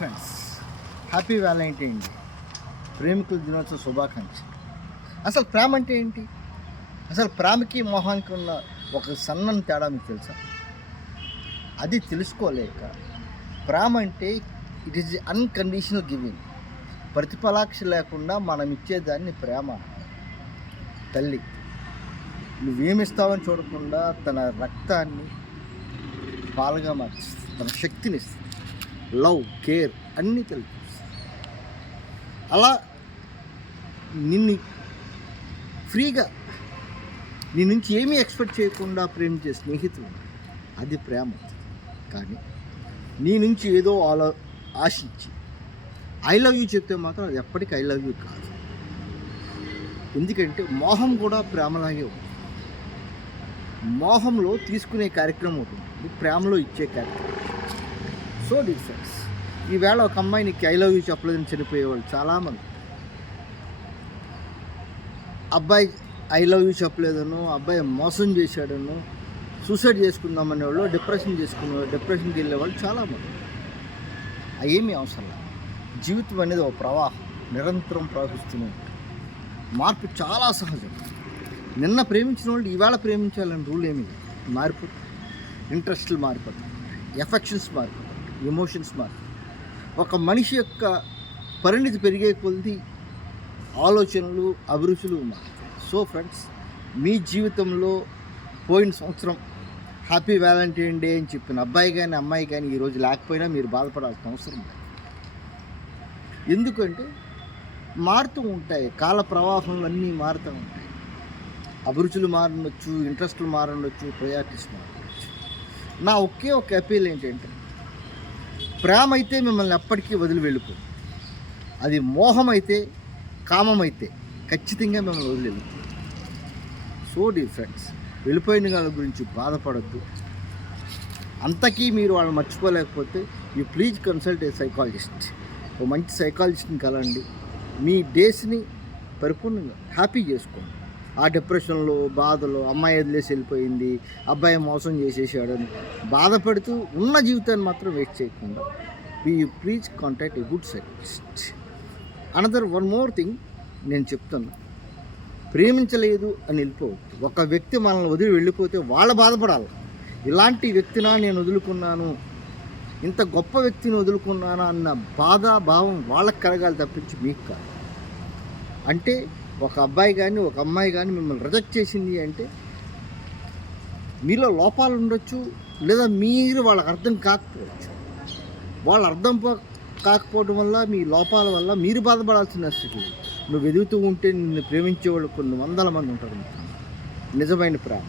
Friends, happy Valentine day, ప్రేమికుల దినోత్సవ శుభాకాంక్షలు. అసలు ప్రేమ అంటే ఏంటి? అసలు ప్రేమకి మోహానికి ఉన్న ఒక సన్నని తేడా మీకు తెలుసా? అది తెలుసుకోలేక ప్రేమ అంటే ఇట్ ఈజ్ అన్కండిషనల్ గివింగ్, ప్రతిఫలాక్ష లేకుండా మనం ఇచ్చేదాన్ని ప్రేమ. తల్లి నువ్వేమిస్తావని చూడకుండా తన రక్తాన్ని పాలుగా మార్చిస్తుంది, తన శక్తిని ఇస్తుంది, లవ్, కేర్ అన్నీ తెలుసు. అలా నిన్ను ఫ్రీగా నీ నుంచి ఏమీ ఎక్స్పెక్ట్ చేయకుండా ప్రేమించే స్నేహితులు, అది ప్రేమ. కానీ నీ నుంచి ఏదో ఆశించి ఐ లవ్ యూ చెప్తే మాత్రం అది ఎప్పటికీ ఐ లవ్ యూ కాదు. ఎందుకంటే మోహం కూడా ప్రేమలాగే ఉంటుంది. మోహంలో తీసుకునే కార్యక్రమం ఉంటుంది, ప్రేమలో ఇచ్చే కార్యక్రమం. So difference. ఈవేళ ఒక అమ్మాయి నీకు ఐ లవ్ యూ చెప్పలేదని చనిపోయేవాళ్ళు చాలామంది. అబ్బాయి ఐ లవ్ యూ చెప్పలేదను, అబ్బాయి మోసం చేశాడను, సూసైడ్ చేసుకుందామనే వాళ్ళు, డిప్రెషన్కి వెళ్ళేవాళ్ళు చాలామంది. అవేమీ అవసరం లేదు. జీవితం అనేది ఒక ప్రవాహం, నిరంతరం ప్రవహిస్తూనే ఉంటుంది. మార్పు చాలా సహజం. నిన్న ప్రేమించిన వాళ్ళు ఈవేళ ప్రేమించాలని రూల్ ఏమీ లేదు. మారిపోతుంది, ఇంట్రెస్ట్లు మారిపోతాయి, ఎఫెక్షన్స్ మారిపోతాయి, ఎమోషన్స్ మారిపోతాయి. ఒక మనిషి యొక్క పరిణితి పెరిగే కొద్దీ ఆలోచనలు, అభిరుచులు మారుతాయి. సో ఫ్రెండ్స్, మీ జీవితంలో పోయిన సంవత్సరం హ్యాపీ వ్యాలంటైన్ డే అని చెప్పిన అబ్బాయి కానీ అమ్మాయి కానీ ఈరోజు లేకపోయినా మీరు బాధపడాల్సిన అవసరం లేదు. ఎందుకంటే మారుతూ ఉంటాయి, కాల ప్రవాహంలో అన్నీ మారుతూ ఉంటాయి. అభిరుచులు మారవచ్చు, ఇంట్రెస్ట్లు మారవచ్చు, ప్రయారిటీస్ మారవచ్చు. నా ఒకే ఒక అపీల్ ఏంటంటే, ప్రేమ అయితే మిమ్మల్ని ఎప్పటికీ వదిలి వెళ్ళిపోతుంది. అది మోహం అయితే, కామం అయితే ఖచ్చితంగా మిమ్మల్ని వదిలి వెళ్ళిపోతుంది. సో డియర్ ఫ్రెండ్స్, వెళ్ళిపోయిన వాళ్ళ గురించి బాధపడద్దు. అంతకీ మీరు వాళ్ళని మర్చిపోలేకపోతే you please consult a psychologist. ఓ మంచి సైకాలజిస్ట్ని కలండి. మీ డేస్ని పరిపూర్ణంగా హ్యాపీ చేసుకోండి. ఆ డిప్రెషన్లో, బాధలో, అమ్మాయి వదిలేసి వెళ్ళిపోయింది, అబ్బాయి మోసం చేసేసాడని బాధపడుతూ ఉన్న జీవితాన్ని మాత్రం వేస్ట్ చేయకుండా you please contact a good psychologist. Another one more thing నేను చెప్తాను, ప్రేమించలేదు అని వెళ్ళిపోవద్దు. ఒక వ్యక్తి మనల్ని వదిలి వెళ్ళిపోతే వాళ్ళు బాధపడాలి. ఇలాంటి వ్యక్తినా నేను వదులుకున్నాను, ఇంత గొప్ప వ్యక్తిని వదులుకున్నాను అన్న భావం వాళ్ళకి కలగాలి తప్పించి మీకు కాదు. అంటే ఒక అబ్బాయి కానీ ఒక అమ్మాయి కానీ మిమ్మల్ని రిజెక్ట్ చేసింది అంటే మీలో లోపాలు ఉండొచ్చు, లేదా మీరు వాళ్ళకి అర్థం కాకపోవచ్చు. వాళ్ళు అర్థం కాకపోవడం వల్ల, మీ లోపాల వల్ల మీరు బాధపడాల్సిన స్థితి. నువ్వు ఎదుగుతూ ఉంటే నిన్ను ప్రేమించేవాళ్ళు కొన్ని వందల మంది ఉంటారు. నిజమైన ప్రేమ,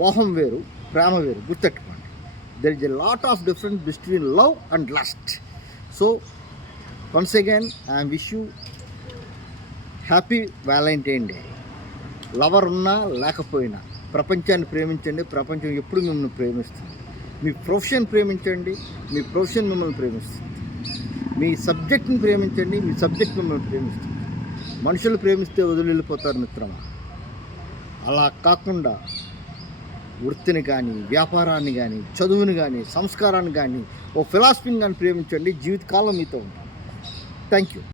మోహం వేరు, ప్రేమ వేరు, గుర్తెట్టుకోండి. There is a lot of difference between love and lust. So once again I wish you happy Valentine day. Lover ఉన్నా లేకపోయినా ప్రపంచాన్ని ప్రేమించండి, ప్రపంచం ఎప్పుడు మిమ్మల్ని ప్రేమిస్తుంది. మీ ప్రొఫెషన్ ప్రేమించండి, మీ ప్రొఫెషన్ మిమ్మల్ని ప్రేమిస్తుంది. మీ సబ్జెక్ట్ని ప్రేమించండి, మీ సబ్జెక్ట్ మిమ్మల్ని ప్రేమిస్తుంది. మనుషులు ప్రేమిస్తే వదిలి వెళ్ళిపోతారు మిత్రమా. అలా కాకుండా వృత్తిని కానీ, వ్యాపారాన్ని కానీ, చదువుని కానీ, సంస్కారాన్ని కానీ, ఓ ఫిలాసఫీని కానీ ప్రేమించండి. జీవితకాలం మీతో ఉంటుంది. Thank you.